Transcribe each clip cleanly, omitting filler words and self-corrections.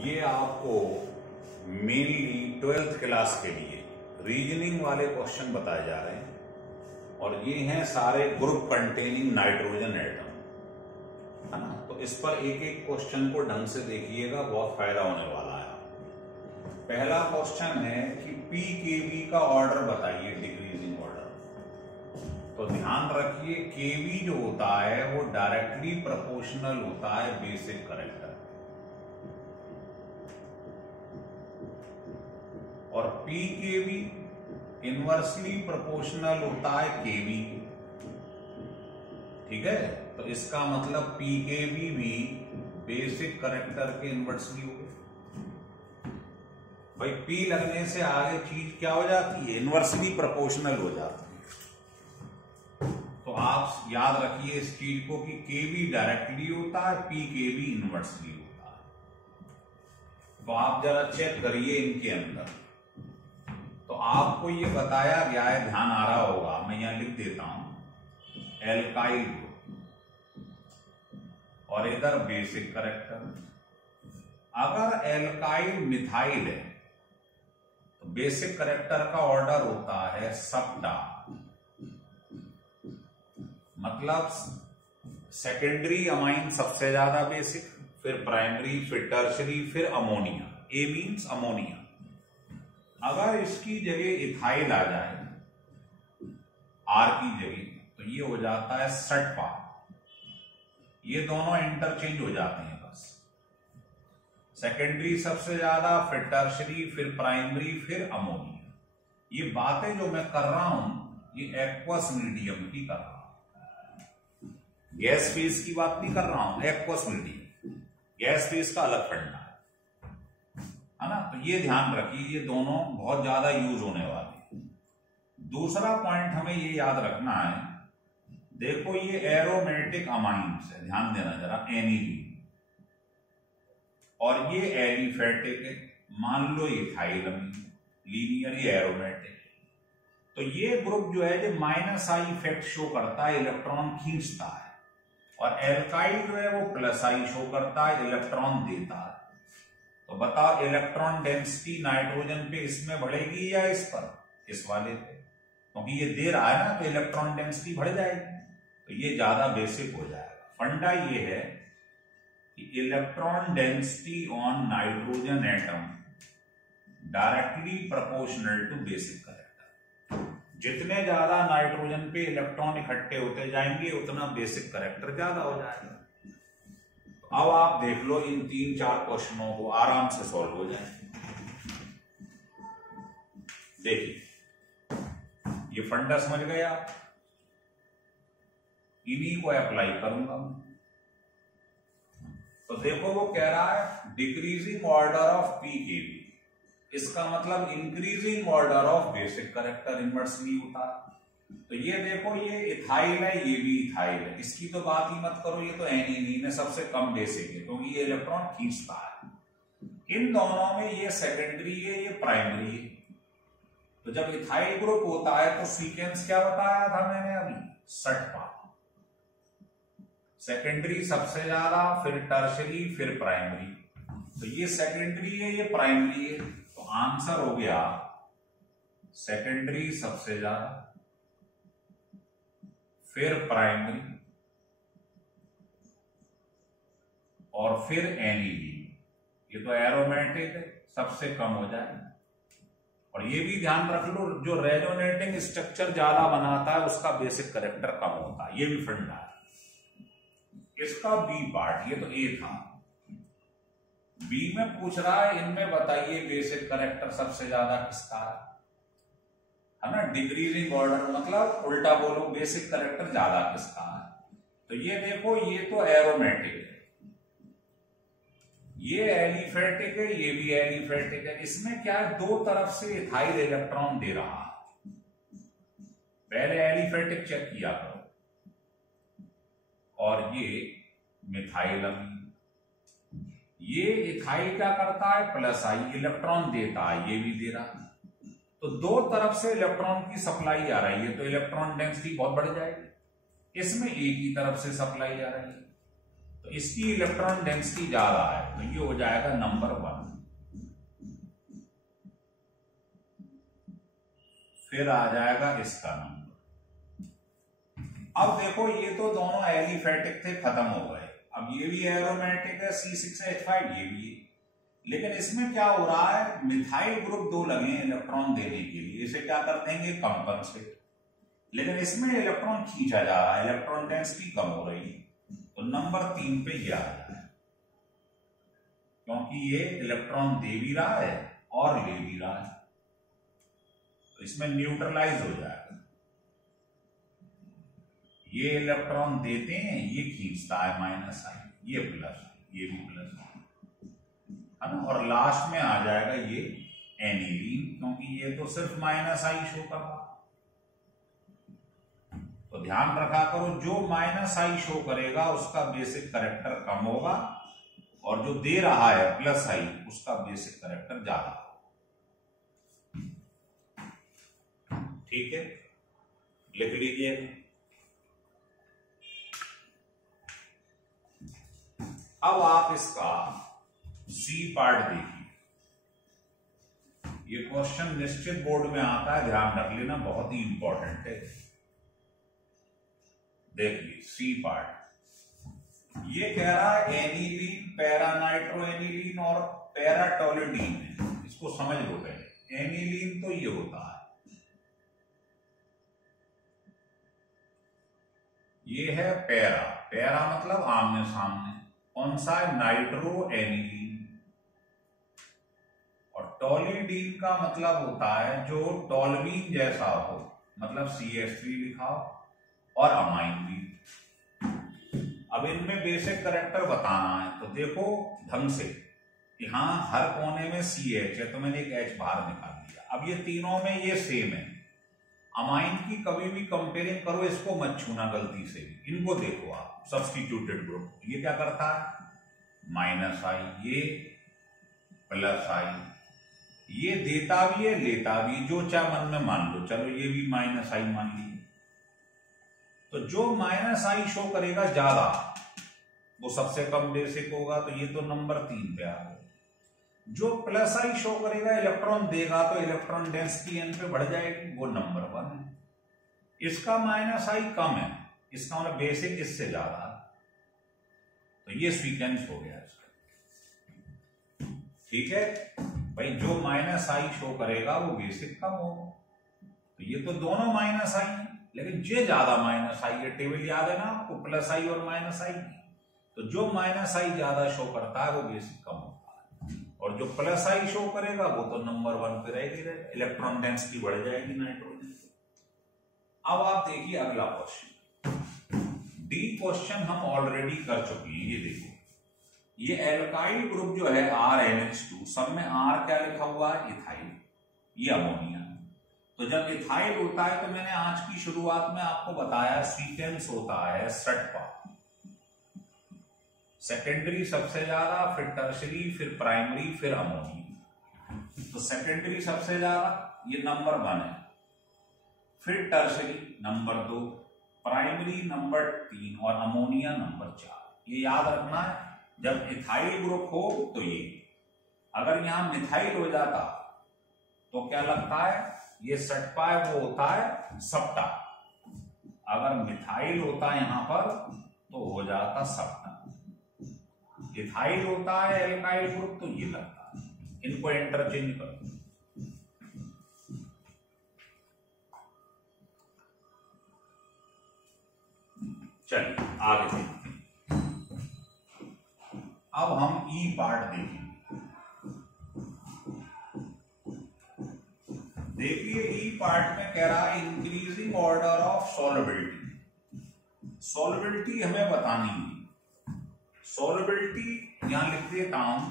ये आपको mainly 12th class के लिए रीजनिंग वाले क्वेश्चन बताए जा रहे हैं और ये हैं सारे ग्रुप कंटेनिंग नाइट्रोजन एटम, है ना। तो इस पर एक एक क्वेश्चन को ढंग से देखिएगा, बहुत फायदा होने वाला है। पहला क्वेश्चन है कि पीकेवी का ऑर्डर बताइए, डिक्रीजिंग ऑर्डर। तो ध्यान रखिए केवी जो होता है वो डायरेक्टली प्रोपोर्शनल होता है बेसिक करेक्टर, और पीकेवी इनवर्सली प्रोपोर्शनल होता है केवी। ठीक है, तो इसका मतलब पीकेवी भी बेसिक करेक्टर के इनवर्सली हो गए। भाई पी लगने से आगे चीज क्या हो जाती है? इनवर्सली प्रोपोर्शनल हो जाती है। तो आप याद रखिए इस चीज को कि केवी डायरेक्टली होता है, पीकेवी इनवर्सली होता है। तो आप जरा चेक करिए इनके अंदर। तो आपको ये बताया गया है, ध्यान आ रहा होगा, मैं यहां लिख देता हूं एल्काइल और इधर बेसिक करेक्टर। अगर एल्काइल मिथाइल है तो बेसिक करेक्टर का ऑर्डर होता है सप्टा, मतलब सेकेंडरी अमाइन सबसे ज्यादा बेसिक, फिर प्राइमरी, फिर टर्शरी, फिर अमोनिया। ए मीन्स अमोनिया। अगर इसकी जगह इथाइल आ जाए आर की जगह तो ये हो जाता है सटपा। ये दोनों इंटरचेंज हो जाते हैं बस। सेकेंडरी सबसे ज्यादा, फिर टर्शरी, फिर प्राइमरी, फिर अमोनिया। ये बातें जो मैं कर रहा हूं ये एक्वस मीडियम की कर रहा हूं, गैस फेज की बात नहीं कर रहा हूं। एक्वस मीडियम, गैस फेज का अलग फंडा है ना। तो ये ध्यान रखिए, ये दोनों बहुत ज्यादा यूज होने वाले हैं। दूसरा पॉइंट हमें ये याद रखना है, देखो ये एरोमेटिक अमाइंस है, ध्यान देना जरा, एनिलीन, और ये एलिफेटिक है, मान लो इथाइलमीन, लीनियर, ये एरोमेटिक। तो ये ग्रुप जो है जो माइनस आई इफेक्ट शो करता है, इलेक्ट्रॉन खींचता है, और एल्काइल जो है वो प्लस आई शो करता है, इलेक्ट्रॉन देता है। तो बताओ इलेक्ट्रॉन डेंसिटी नाइट्रोजन पे इसमें बढ़ेगी या इस पर, इस वाले पे? क्योंकि ये दे रहा है ना, तो इलेक्ट्रॉन डेंसिटी बढ़ जाएगी, तो ये ज्यादा बेसिक हो जाएगा। फंडा ये है कि electron density on nitrogen atom directly proportional to basic character. जितने ज्यादा नाइट्रोजन पे इलेक्ट्रॉन इकट्ठे होते जाएंगे उतना बेसिक करेक्टर ज्यादा हो जाएगा। अब आप देख लो इन 3-4 क्वेश्चनों को आराम से सॉल्व हो जाए। देखिए ये फंडा समझ गए आप, इन्हीं को अप्लाई करूंगा। तो देखो वो कह रहा है डिक्रीजिंग ऑर्डर ऑफ पीकेवी, इसका मतलब increasing order of basic character inversely होता है। तो ये देखो ये इथाइल है, ये भी इथाइल है, इसकी तो बात ही मत करो, ये तो एनिलीन है, सबसे कम बेसिक है क्योंकि ये इलेक्ट्रॉन खींचता है। इन दोनों में ये सेकेंडरी है, ये प्राइमरी है। तो जब इथाइल ग्रुप होता है तो सीक्वेंस क्या बताया था मैंने अभी? सटपा। सेकेंडरी सबसे ज्यादा, फिर टर्शरी, फिर प्राइमरी। तो ये सेकेंडरी है, ये प्राइमरी है, तो आंसर हो गया सेकेंडरी सबसे ज्यादा, फिर प्राइमरी, और फिर एनिलीन। ये तो एरोमेटिक है, सबसे कम हो जाए। और ये भी ध्यान रख लो जो रेजोनेटिंग स्ट्रक्चर ज्यादा बनाता है उसका बेसिक करेक्टर कम होता है, ये भी फंडा है। इसका बी पार्ट, ये तो ए था, बी में पूछ रहा है इनमें बताइए बेसिक करेक्टर सबसे ज्यादा किसका है ना। डिक्रीजिंग ऑर्डर मतलब उल्टा बोलो, बेसिक करेक्टर ज्यादा किसका है। तो ये देखो ये तो एरोमेटिक है, ये एलिफेटिक है, ये भी एलिफेटिक है। इसमें क्या है, दो तरफ से इथाइल इलेक्ट्रॉन दे रहा है। पहले एलिफेटिक चेक किया करो, और ये मिथाइलमीन, ये इथाइल क्या करता है, प्लस आई इलेक्ट्रॉन देता है, ये भी दे रहा है। तो दो तरफ से इलेक्ट्रॉन की सप्लाई आ रही है, तो इलेक्ट्रॉन डेंसिटी बहुत बढ़ जाएगी। इसमें एक ही तरफ से सप्लाई आ रही है, तो तो इसकी इलेक्ट्रॉन डेंसिटी ज्यादा है, तो ये हो जाएगा नंबर 1। फिर आ जाएगा इसका नंबर। अब देखो ये तो दोनों एलिफेटिक थे, खत्म हो गए। अब ये भी एरोमेटिक है C6H5, ये भी है। लेकिन इसमें क्या हो रहा है, मिथाइल ग्रुप 2 लगे इलेक्ट्रॉन देने के लिए, इसे क्या कर देंगे, कंपनसेट। लेकिन इसमें इलेक्ट्रॉन खींचा जा रहा है, इलेक्ट्रॉन डेंसिटी कम हो रही है, तो नंबर 3 पे ये आ रहा है, क्योंकि ये इलेक्ट्रॉन दे भी रहा है और ले भी रहा है, तो इसमें न्यूट्रलाइज हो जाएगा। ये इलेक्ट्रॉन देते हैं, ये खींचता है -I, ये प्लस, ये भी प्लस है ना, और लास्ट में आ जाएगा ये एनिलीन, क्योंकि ये तो सिर्फ -I शो कर रहा। तो ध्यान रखा करो, जो -I शो करेगा उसका बेसिक कैरेक्टर कम होगा, और जो दे रहा है +I उसका बेसिक कैरेक्टर ज्यादा होगा। ठीक है, लिख लीजिए। अब आप इसका सी पार्ट देखिए। ये क्वेश्चन निश्चित बोर्ड में आता है, ध्यान रख लेना, बहुत ही इंपॉर्टेंट है। देखिए सी पार्ट, ये कह रहा है एनिलीन, पैरानाइट्रो एनिलीन और पैराटोलिडीन है। इसको समझ लो पहले। एनिलीन तो ये होता है, ये है पैरा, पैरा मतलब आमने सामने। कौन सा है, नाइट्रो एनिलीन। और टोलिडीन का मतलब होता है जो टोलमीन जैसा हो, मतलब CH3 लिखा हो, और अमाइन भी। अब इनमें बेसिक कैरेक्टर बताना है, तो देखो ढंग से, यहां हर कोने में CH है, तो मैंने एक H बाहर निकाल दिया। अब ये तीनों में ये सेम है। अमाइन की कभी भी कंपेयरिंग करो, इसको मत छूना गलती से भी। इनको देखो आप, सब्स्टिट्यूटेड ग्रुप, ये क्या करता है, -I, ये +I, ये देता भी है लेता भी, जो चाहे मन में मान लो। चलो ये भी -I मान लीजिए। तो जो -I शो करेगा ज्यादा, वो सबसे कम बेसिक होगा, तो ये तो नंबर 3 पे आ गया। जो +I शो करेगा, इलेक्ट्रॉन देगा, तो इलेक्ट्रॉन डेंसिटी n पे बढ़ जाएगी, वो नंबर 1 है। इसका -I कम है, इसका मतलब बेसिक इससे ज्यादा है, तो ये सीक्वेंस हो गया इसका। ठीक है भाई, जो -I शो करेगा वो बेसिक कम होगा, तो ये तो दोनों -I है, लेकिन ये ज्यादा -I है। टेबल याद है ना आपको, +I और -I की। तो जो -I ज्यादा शो करता है वो बेसिक कम होता है, और जो +I शो करेगा वो तो नंबर 1 पे रहेगा, इलेक्ट्रॉन डेंसिटी बढ़ जाएगी नाइट्रोजन। अब आप देखिए अगला क्वेश्चन। डी क्वेश्चन हम ऑलरेडी कर चुके हैं। ये देखो, ये एल्काइल ग्रुप जो है RNH2, सब में R क्या लिखा हुआ है, इथाइल, ये अमोनिया। तो जब इथाइल होता है, तो मैंने आज की शुरुआत में आपको बताया सीक्वेंस होता है STPA, सेकेंडरी सबसे ज्यादा, फिर टर्शरी, फिर प्राइमरी, फिर अमोनिया। तो सेकेंडरी सबसे ज्यादा, ये नंबर 1 है, फिर टर्शरी नंबर 2, प्राइमरी नंबर 3 और अमोनिया नंबर 4। ये याद रखना है, जब इथाइल ग्रुप हो तो ये। अगर यहां मिथाइल हो जाता तो क्या लगता है, ये STPA वो होता है सप्टा। अगर मिथाइल होता है यहां पर तो हो जाता सप्टा। इथाइल होता है एल्काइल ग्रुप तो ये लगता है। इनको इंटरचेंज करो। चलिए आगे देखते हैं। अब हम ई पार्ट देखेंगे। देखिए ई पार्ट में कह रहा है increasing order of solubility. Solubility हमें बतानी है। सॉल्युबिलिटी यहां लिख देता हूं।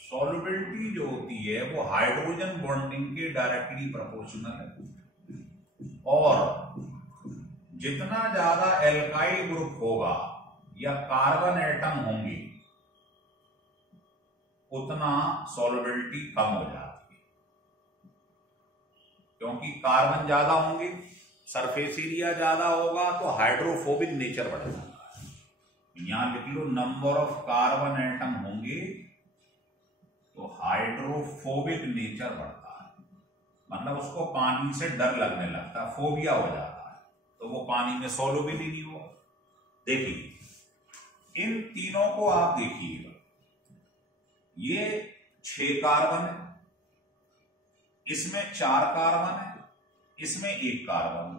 सॉल्युबिलिटी जो होती है वो हाइड्रोजन बॉन्डिंग के डायरेक्टली प्रोपोर्शनल है, और जितना ज्यादा एल्काइल ग्रुप होगा या कार्बन एटम होंगे उतना सॉल्युबिलिटी कम हो जाती है, क्योंकि कार्बन ज्यादा होंगे, सरफेस एरिया ज्यादा होगा, तो हाइड्रोफोबिक नेचर बढ़ जाता है। यहां लिख लो नंबर ऑफ कार्बन एटम होंगे तो हाइड्रोफोबिक नेचर बढ़ता है, मतलब उसको पानी से डर लगने लगता है, फोबिया हो जाता है, तो वो पानी में सॉल्युबल ही नहीं होगा। देखिए इन तीनों को आप देखिएगा, ये 6 कार्बन है, इसमें 4 कार्बन है, इसमें 1 कार्बन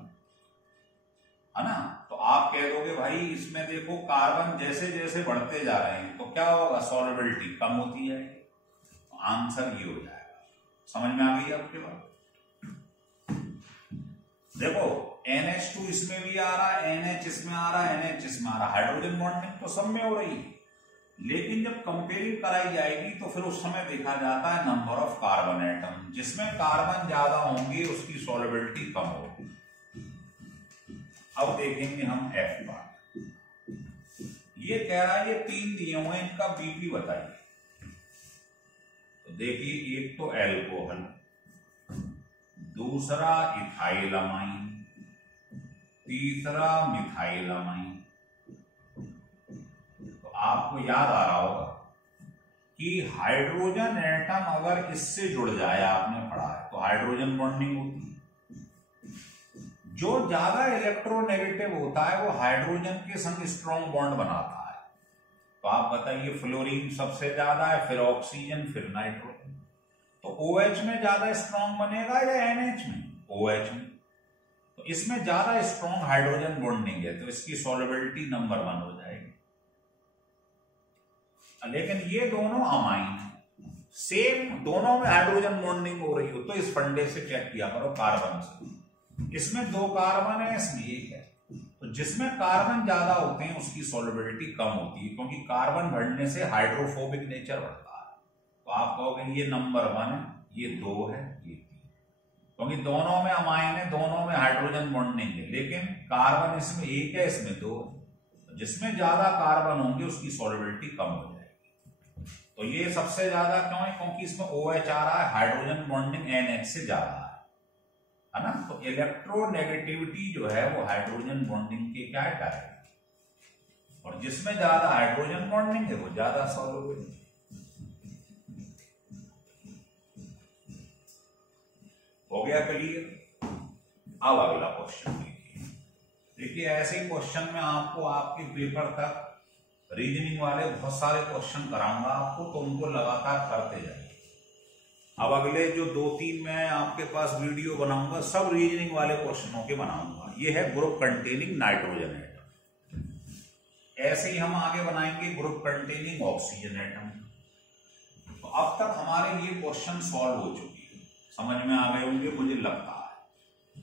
है ना। तो आप कह दोगे भाई इसमें देखो कार्बन जैसे जैसे बढ़ते जा रहे हैं तो क्या होगा, सॉल्युबिलिटी कम होती है। तो आंसर ये हो जाएगा। समझ में आ गई आपके बात? देखो NH2 इसमें भी आ रहा है, NH इसमें आ रहा है, NH इसमें आ रहा है, हाइड्रोजन बॉन्डिंग तो सब में हो रही है, लेकिन जब कंपेयरिंग कराई जाएगी तो फिर उस समय देखा जाता है नंबर ऑफ कार्बन एटम, जिसमें कार्बन ज्यादा होंगे उसकी सॉल्युबिलिटी कम होगी। अब देखेंगे हम F पार्ट। ये कह रहा है ये 3 दिए हुए हैं, इनका BP बताइए। तो देखिए एक तो एल्कोहल, दूसरा इथाइलमाइन, तीसरा मिथाइलमाइन। तो आपको याद आ रहा होगा कि हाइड्रोजन एटम अगर इससे जुड़ जाए, आपने पढ़ा है, तो हाइड्रोजन बॉन्डिंग होती है। जो ज्यादा इलेक्ट्रोनेगेटिव होता है वो हाइड्रोजन के संग स्ट्रॉन्ग बॉन्ड बनाता है। तो आप बताइए फ्लोरीन सबसे ज्यादा है, फिर ऑक्सीजन, फिर नाइट्रोजन। तो OH में ज्यादा स्ट्रॉन्ग बनेगा या NH में? OH में। तो इसमें ज्यादा स्ट्रॉन्ग हाइड्रोजन बॉन्डिंग है, तो इसकी सॉल्युबिलिटी नंबर 1 हो जाएगी। लेकिन ये दोनों अमाइन है, सेम दोनों में हाइड्रोजन बॉन्डिंग हो रही हो, तो इस फंडे से चेक किया करो कार्बन से। इसमें 2 कार्बन है, इसमें 1 है। तो जिसमें कार्बन ज्यादा होते हैं उसकी सॉल्युबिलिटी कम होती है, क्योंकि कार्बन बढ़ने से हाइड्रोफोबिक नेचर बढ़ता है। तो आप कहोगे ये नंबर 1 है, ये 2 है, ये 3, क्योंकि दोनों में अमाइन है, दोनों में हाइड्रोजन बॉन्डिंग है, लेकिन कार्बन इसमें 1 है, इसमें 2 है। तो जिसमें ज्यादा कार्बन होंगे उसकी सॉल्युबिलिटी कम हो जाएगी। तो ये सबसे ज्यादा क्यों है? क्योंकि इसमें OH आ रहा है, हाइड्रोजन बॉन्डिंग NH से ज्यादा है ना। तो इलेक्ट्रोनेगेटिविटी जो है वो हाइड्रोजन बॉन्डिंग के क्या है, डायरेक्ट। और जिसमें ज्यादा हाइड्रोजन बॉन्डिंग है वो ज्यादा सॉल्युबल है। हो गया क्लियर? अब अगला क्वेश्चन देखिए। देखिए ऐसे क्वेश्चन में आपको आपके पेपर तक रीजनिंग वाले बहुत सारे क्वेश्चन कराऊंगा आपको, तो उनको लगातार करते जाइए। अब अगले जो 2-3 मैं आपके पास वीडियो बनाऊंगा सब रीजनिंग वाले क्वेश्चनों के बनाऊंगा। ये है ग्रुप कंटेनिंग नाइट्रोजन एटम। ऐसे ही हम आगे बनाएंगे ग्रुप कंटेनिंग ऑक्सीजन एटम। तो अब तक हमारे ये क्वेश्चन सॉल्व हो चुके हैं, समझ में आ गए होंगे मुझे लगता है।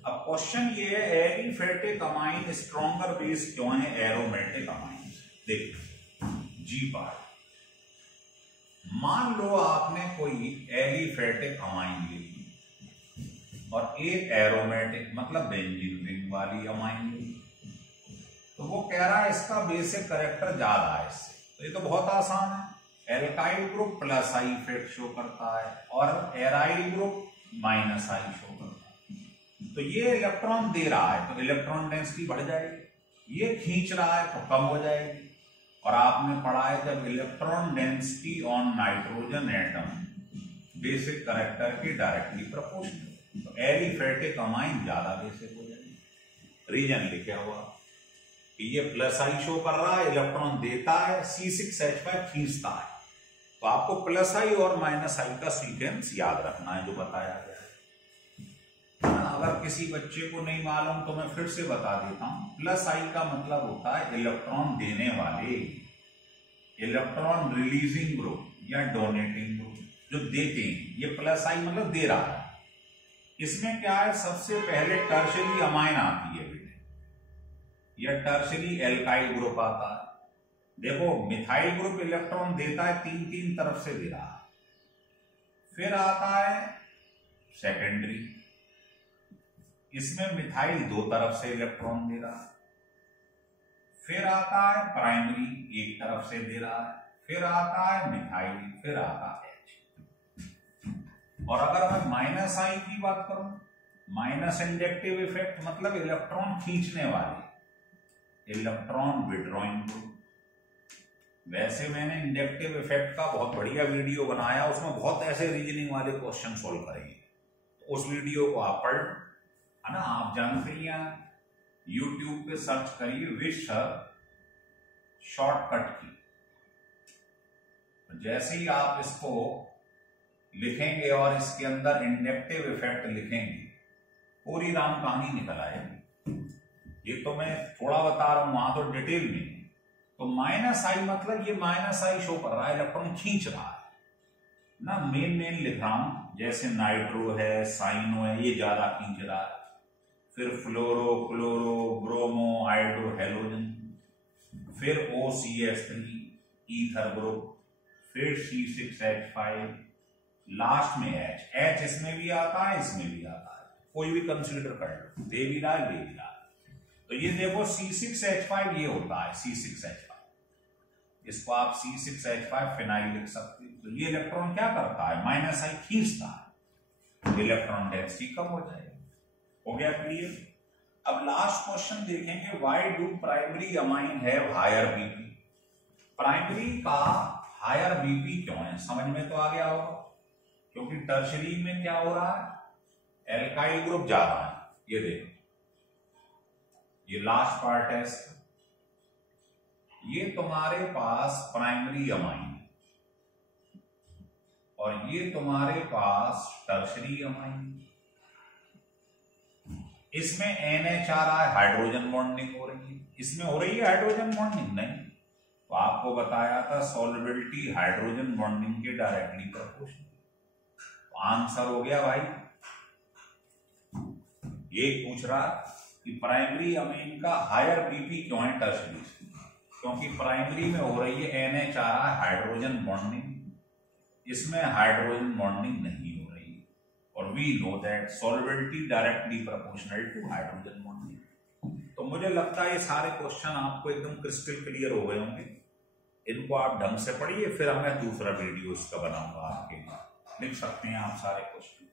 अब क्वेश्चन ये है एलिफेटिक अमाइन स्ट्रॉन्गर बेस क्यों है एरोमेटिक अमाइन? देखिए जी पार्ट, मान लो आपने कोई एलिफेटिक अमाइन ली और एक एरोमेटिक मतलब बेंजीन रिंग वाली अमाइन ली, तो वो कह रहा है इसका बेसिक कैरेक्टर ज्यादा है इससे। तो ये तो बहुत आसान है, alkyl group plus I effect show करता है और aryl group minus I show करता है। तो ये इलेक्ट्रॉन दे रहा है तो इलेक्ट्रॉन डेंसिटी बढ़ जाएगी, ये खींच रहा है तो कम हो जाएगी। और आपने पढ़ा है जब electron density on nitrogen atom basic character के डायरेक्टली प्रोपोर्शनल, तो एलिफेटिक अमाइन ज्यादा बेसिक हो जाएगी। रीजन लिखे हुआ कि ये प्लस आई शो कर रहा है, इलेक्ट्रॉन देता है, C6H5 खींचता है। तो आपको प्लस आई और माइनस आई का सीक्वेंस याद रखना है जो बताया गया है। अगर किसी बच्चे को नहीं मालूम तो मैं फिर से बता देता हूं। प्लस आई का मतलब होता है इलेक्ट्रॉन देने वाले, इलेक्ट्रॉन रिलीजिंग ग्रुप या डोनेटिंग ग्रुप, जो देते हैं। ये प्लस आई मतलब दे रहा है। इसमें क्या है, सबसे पहले टर्शरी अमाइन आती है बेटे, या टर्शरी एल्काइल ग्रुप आता है। देखो मिथाइल ग्रुप इलेक्ट्रॉन देता है, 3 तरफ से दे रहा है। फिर आता है सेकेंडरी, इसमें मिथाइल 2 तरफ से इलेक्ट्रॉन दे रहा है। फिर आता है प्राइमरी, 1 तरफ से दे रहा है। फिर आता है मिथाइल, फिर आता है H। और अगर मैं माइनस आई की बात करूं, माइनस इंजेक्टिव इफेक्ट मतलब इलेक्ट्रॉन खींचने वाले, इलेक्ट्रॉन विड्रॉइंग ग्रुप। वैसे मैंने इंडक्टिव इफेक्ट का बहुत बढ़िया वीडियो बनाया, उसमें बहुत ऐसे रीजनिंग वाले क्वेश्चन सोल्व करेंगे, तो उस वीडियो को आप पढ़, है ना। आप जानते ही हैं, यूट्यूब पे सर्च करिए विश शॉर्टकट की, जैसे ही आप इसको लिखेंगे और इसके अंदर इंडक्टिव इफेक्ट लिखेंगे, पूरी राम कहानी निकल आएगी। ये तो मैं थोड़ा बता रहा हूं, वहां तो डिटेल में। तो माइनस आई मतलब ये माइनस आई शो कर रहा है, इलेक्ट्रॉन खींच रहा है ना। मेन लिख रहा हूं, जैसे नाइट्रो है, साइनो है, ये ज्यादा खींच रहा है। फिर फ्लोरो, क्लोरो, ब्रोमो, हाइड्रो, हेलोजन, फिर OCH3 ईथर ग्रुप, फिर C6H5, लास्ट में H इसमें भी आता है, इसमें भी आता है, कोई भी कंसीडर कर लो, दे भी रहा है, दे भी रहा है। तो ये देखो C6H5 ये होता है, C6H5, इसको आप C6H5 फिनाइल लिख सकते हो। तो ये इलेक्ट्रॉन क्या करता है, माइनस आई खींचता है, इलेक्ट्रॉन डेंसिटी कम हो जाएगी। हो गया क्लियर। अब लास्ट क्वेश्चन देखेंगे, why do primary amine have higher BP. Primary का हायर बीपी क्यों है, समझ में तो आ गया होगा, क्योंकि टर्शरी में क्या हो रहा है, एल्काइल ग्रुप ज्यादा है। ये देखो, ये लास्ट पार्ट है इसका, ये तुम्हारे पास प्राइमरी अमाइन और ये तुम्हारे पास टर्शरी अमाइन। इसमें NH आ रहा है, हाइड्रोजन बॉन्डिंग हो रही है, इसमें हो रही है हाइड्रोजन बॉन्डिंग नहीं। तो आपको बताया था सॉल्युबिलिटी हाइड्रोजन बॉन्डिंग के डायरेक्टली प्रोपोर्शनल। तो आंसर हो गया भाई, ये पूछ रहा कि प्राइमरी अमीन का हायर बीपी क्यों है टर्शरी से, क्योंकि प्राइमरी में हो रही है NH आ रहा है हाइड्रोजन बॉन्डिंग, इसमें हाइड्रोजन बॉन्डिंग नहीं हो रही है। और we know that solubility directly proportional to hydrogen bonding. तो मुझे लगता है ये सारे क्वेश्चन आपको एकदम क्रिस्टल क्लियर हो गए होंगे। इनको आप ढंग से पढ़िए, फिर मैं दूसरा वीडियो इसका बनाऊंगा आपके लिए। लिख सकते हैं आप सारे क्वेश्चन।